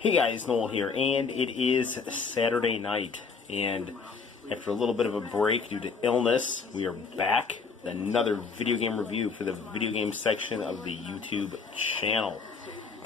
Hey guys, Noel here, and it is Saturday night, and after a little bit of a break due to illness, we are back with another video game review for the video game section of the YouTube channel.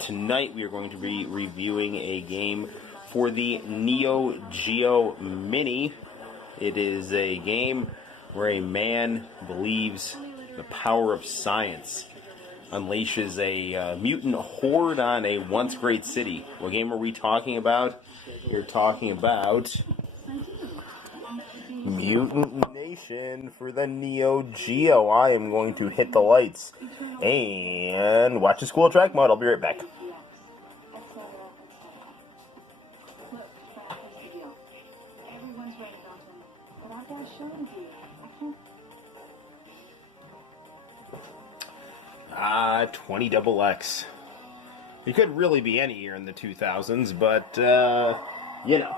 Tonight we are going to be reviewing a game for the Neo Geo Mini. It is a game where a man believes the power of science unleashes a mutant horde on a once great city. What game are we talking about? We're talking about Mutant Nation for the Neo Geo. I am going to hit the lights and watch the school track mode. I'll be right back. XX. It could really be any year in the 2000s, but, you know,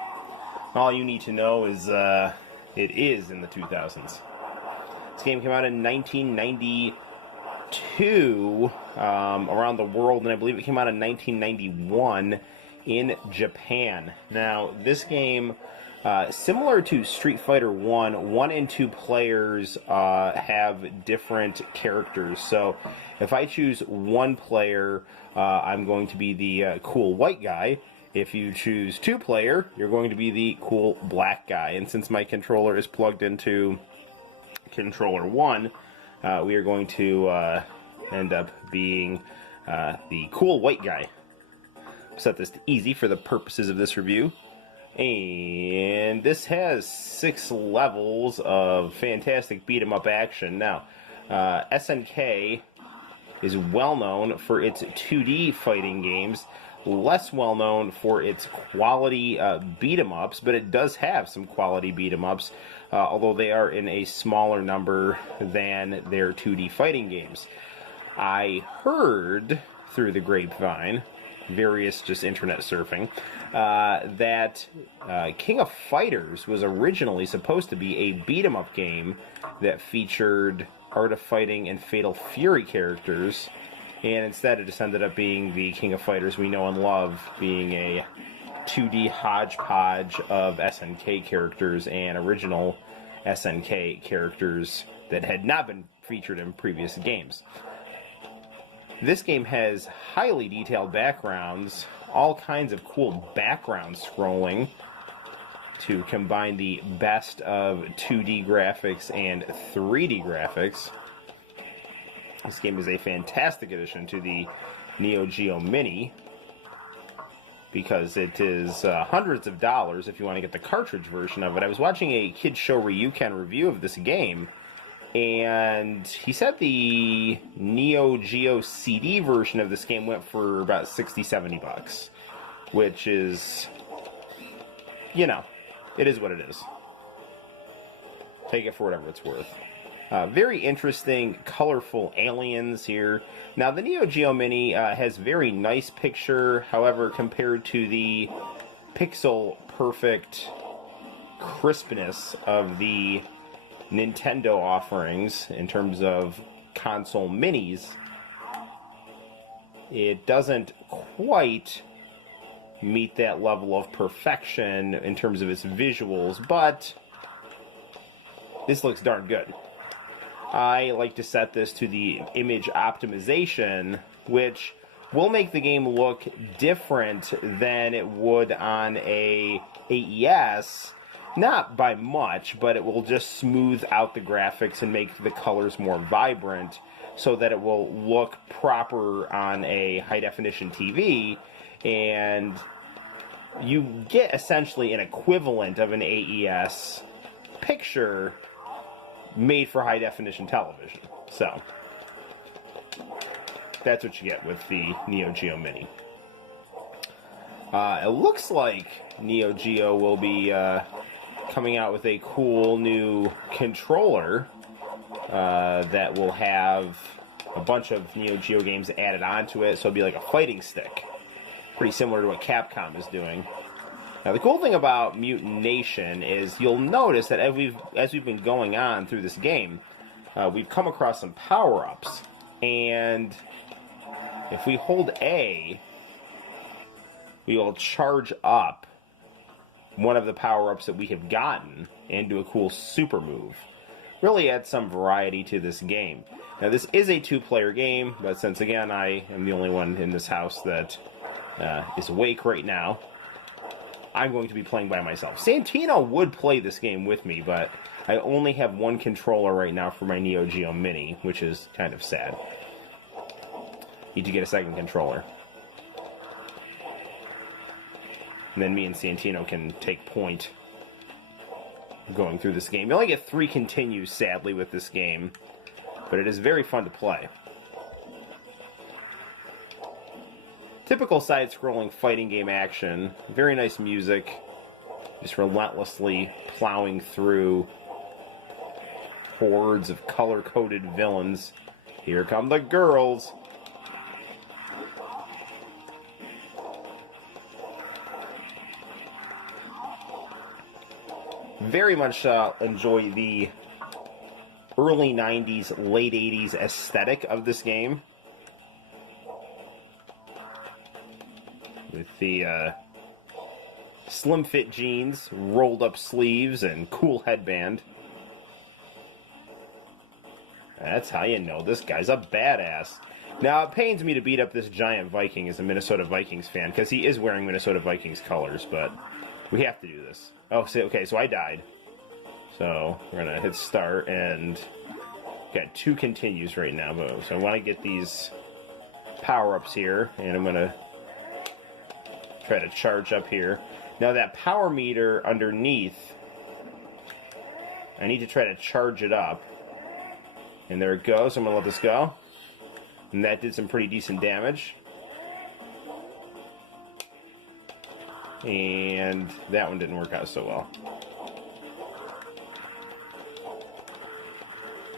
all you need to know is, it is in the 2000s. This game came out in 1992, around the world, and I believe it came out in 1991 in Japan. Now, this game, similar to Street Fighter 1 and 2 players have different characters. So if I choose one player, I'm going to be the cool white guy. If you choose two player, you're going to be the cool black guy. And since my controller is plugged into controller 1, we are going to end up being the cool white guy. Set this to easy for the purposes of this review. And this has 6 levels of fantastic beat-em-up action. Now, SNK is well known for its 2D fighting games, less well known for its quality beat-em-ups, but it does have some quality beat-em-ups, although they are in a smaller number than their 2D fighting games. I heard through the grapevine, various just internet surfing, that King of Fighters was originally supposed to be a beat-em-up game that featured Art of Fighting and Fatal Fury characters, and instead it just ended up being the King of Fighters we know and love, being a 2D hodgepodge of SNK characters and original SNK characters that had not been featured in previous games. This game has highly detailed backgrounds, all kinds of cool background scrolling to combine the best of 2D graphics and 3D graphics. This game is a fantastic addition to the Neo Geo Mini because it is hundreds of dollars if you want to get the cartridge version of it. I was watching a Kid Show Ryuken review of this game, and he said the Neo Geo CD version of this game went for about $60-$70, which is, you know, it is what it is. Take it for whatever it's worth. Very interesting, colorful aliens here. Now, the Neo Geo Mini has very nice picture, however, compared to the pixel-perfect crispness of the Nintendo offerings in terms of console minis, it doesn't quite meet that level of perfection in terms of its visuals, but this looks darn good. I like to set this to the image optimization, which will make the game look different than it would on a AES. Not by much, but it will just smooth out the graphics and make the colors more vibrant so that it will look proper on a high-definition TV, and you get essentially an equivalent of an AES picture made for high-definition television. So, that's what you get with the Neo Geo Mini. It looks like Neo Geo will be coming out with a cool new controller that will have a bunch of Neo Geo games added onto it, so it'll be like a fighting stick. Pretty similar to what Capcom is doing. Now, the cool thing about Mutant Nation is you'll notice that as we've been going on through this game, we've come across some power-ups, and if we hold A, we will charge up one of the power-ups that we have gotten and do a cool super move. Really add some variety to this game. Now, this is a two-player game, but since, again, I am the only one in this house that is awake right now, I'm going to be playing by myself. Santino would play this game with me, but I only have one controller right now for my Neo Geo Mini, which is kind of sad. Need to get a second controller. And then me and Santino can take point going through this game. You only get 3 continues, sadly, with this game, but it is very fun to play. Typical side-scrolling fighting game action. Very nice music. Just relentlessly plowing through hordes of color-coded villains. Here come the girls. Very much enjoy the early 90s, late 80s aesthetic of this game. With the slim fit jeans, rolled up sleeves, and cool headband. That's how you know this guy's a badass. Now, it pains me to beat up this giant Viking as a Minnesota Vikings fan, because he is wearing Minnesota Vikings colors, but we have to do this. Oh, okay, so I died. So, we're going to hit start, and got 2 continues right now. So I want to get these power-ups here, and I'm going to try to charge up here. Now, that power meter underneath, I need to try to charge it up. And there it goes. I'm going to let this go. And that did some pretty decent damage. And that one didn't work out so well.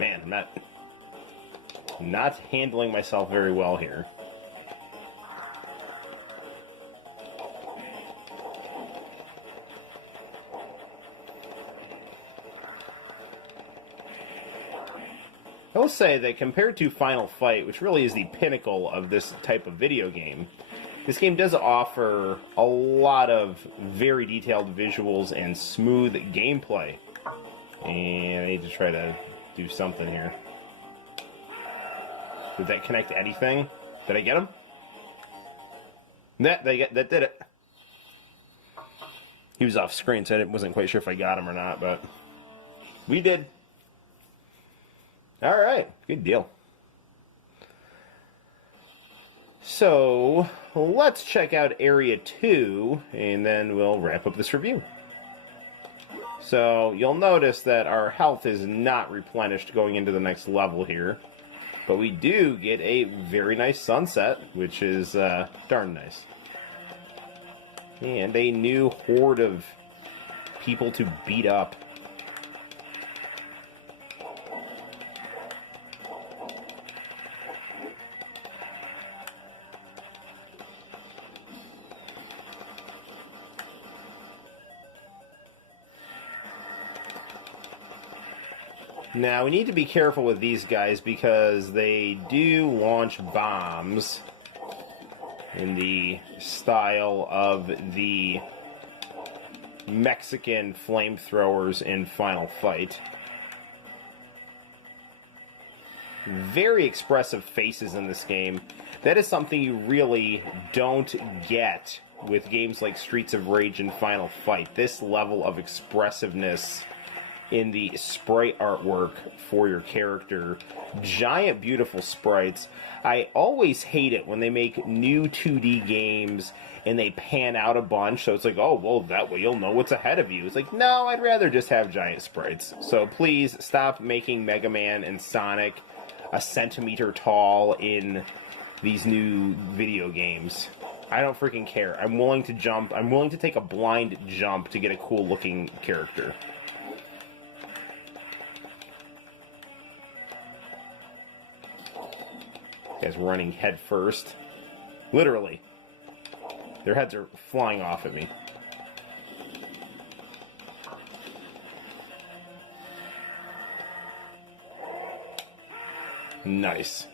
Man, I'm not handling myself very well here. I will say that compared to Final Fight, which really is the pinnacle of this type of video game, this game does offer a lot of very detailed visuals and smooth gameplay. And I need to try to do something here. Did that connect to anything? Did I get him? That did it. He was off screen, so I wasn't quite sure if I got him or not, but we did. All right, good deal. So, let's check out Area 2, and then we'll wrap up this review. So, you'll notice that our health is not replenished going into the next level here. But we do get a very nice sunset, which is darn nice. And a new horde of people to beat up. Now, we need to be careful with these guys because they do launch bombs in the style of the Mexican flamethrowers in Final Fight. Very expressive faces in this game. That is something you really don't get with games like Streets of Rage and Final Fight. This level of expressiveness in the sprite artwork for your character. Giant, beautiful sprites. I always hate it when they make new 2D games and they pan out a bunch, so it's like, oh, well, that way you'll know what's ahead of you. It's like, no, I'd rather just have giant sprites. So please stop making Mega Man and Sonic a centimeter tall in these new video games. I don't freaking care. I'm willing to jump. I'm willing to take a blind jump to get a cool looking character. Guys running head first. Literally. Their heads are flying off at me. Nice.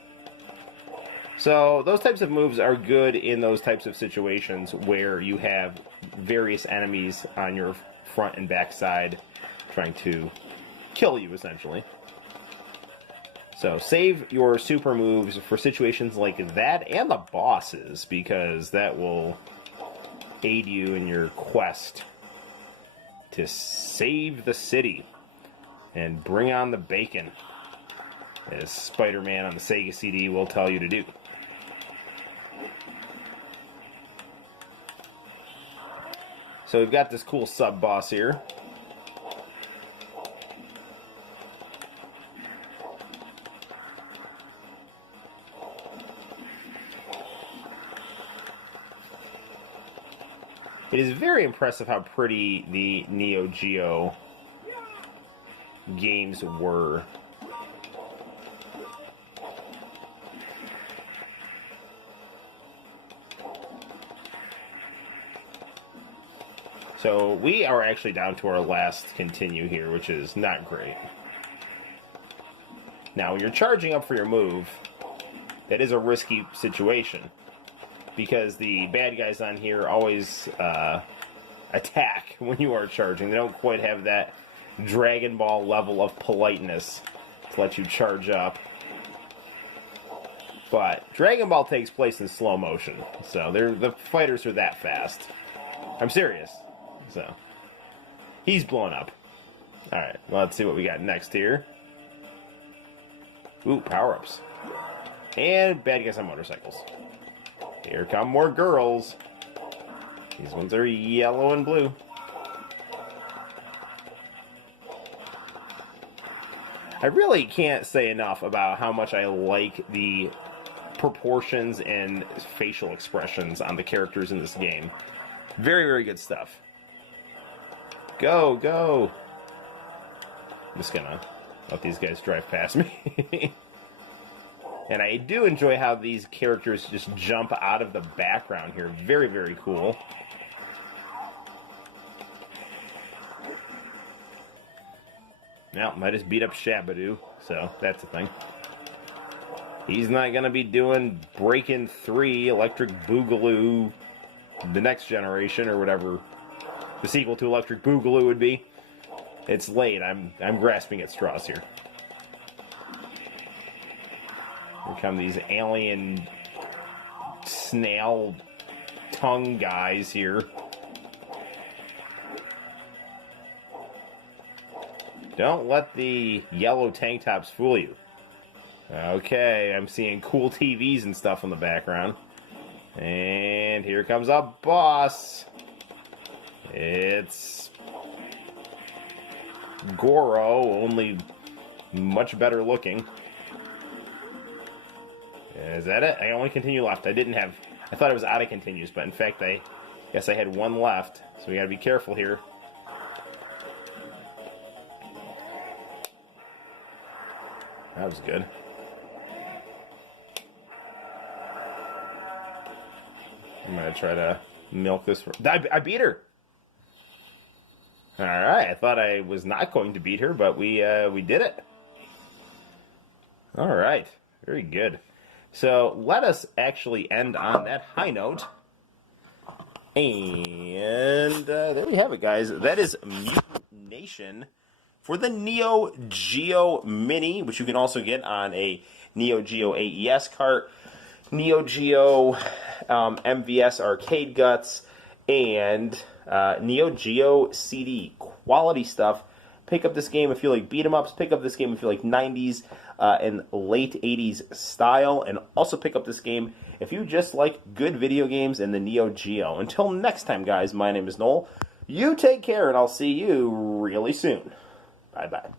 So those types of moves are good in those types of situations where you have various enemies on your front and back side trying to kill you, essentially. So save your super moves for situations like that and the bosses, because that will aid you in your quest to save the city and bring on the bacon, as Spider-Man on the Sega CD will tell you to do. So we've got this cool sub-boss here. It is very impressive how pretty the Neo Geo games were. So we are actually down to our last continue here, which is not great. Now, when you're charging up for your move, that is a risky situation, because the bad guys on here always attack when you are charging. They don't quite have that Dragon Ball level of politeness to let you charge up. But Dragon Ball takes place in slow motion, so the fighters are that fast. I'm serious. So, he's blown up. Alright, well, let's see what we got next here. Ooh, power-ups. And bad guys on motorcycles. Here come more girls. These ones are yellow and blue. I really can't say enough about how much I like the proportions and facial expressions on the characters in this game. Very, very good stuff. Go, go! I'm just gonna let these guys drive past me. And I do enjoy how these characters just jump out of the background here. Very, very cool. Now, I just beat up Shabadoo, so that's a thing. He's not gonna be doing Breakin' 3, Electric Boogaloo, the next generation, or whatever the sequel to Electric Boogaloo would be. It's late. I'm grasping at straws here. Here come these alien snail tongue guys here. Don't let the yellow tank tops fool you. Okay, I'm seeing cool TVs and stuff in the background. And here comes a boss. It's Goro, only much better looking. Is that it? I only continue left. I thought it was out of continues, but in fact I guess I had one left, so we gotta be careful here. That was good. I'm gonna try to milk this. I beat her! Alright, I thought I was not going to beat her, but we did it. Alright, very good. So, let us actually end on that high note. And there we have it, guys. That is Mutant Nation for the Neo Geo Mini, which you can also get on a Neo Geo AES cart, Neo Geo MVS Arcade Guts, and Neo Geo CD. Quality stuff. Pick up this game if you like beat 'em ups. Pick up this game if you like 90s and late 80s style. And also pick up this game if you just like good video games in the Neo Geo. Until next time, guys, my name is Noel. You take care, and I'll see you really soon. Bye-bye.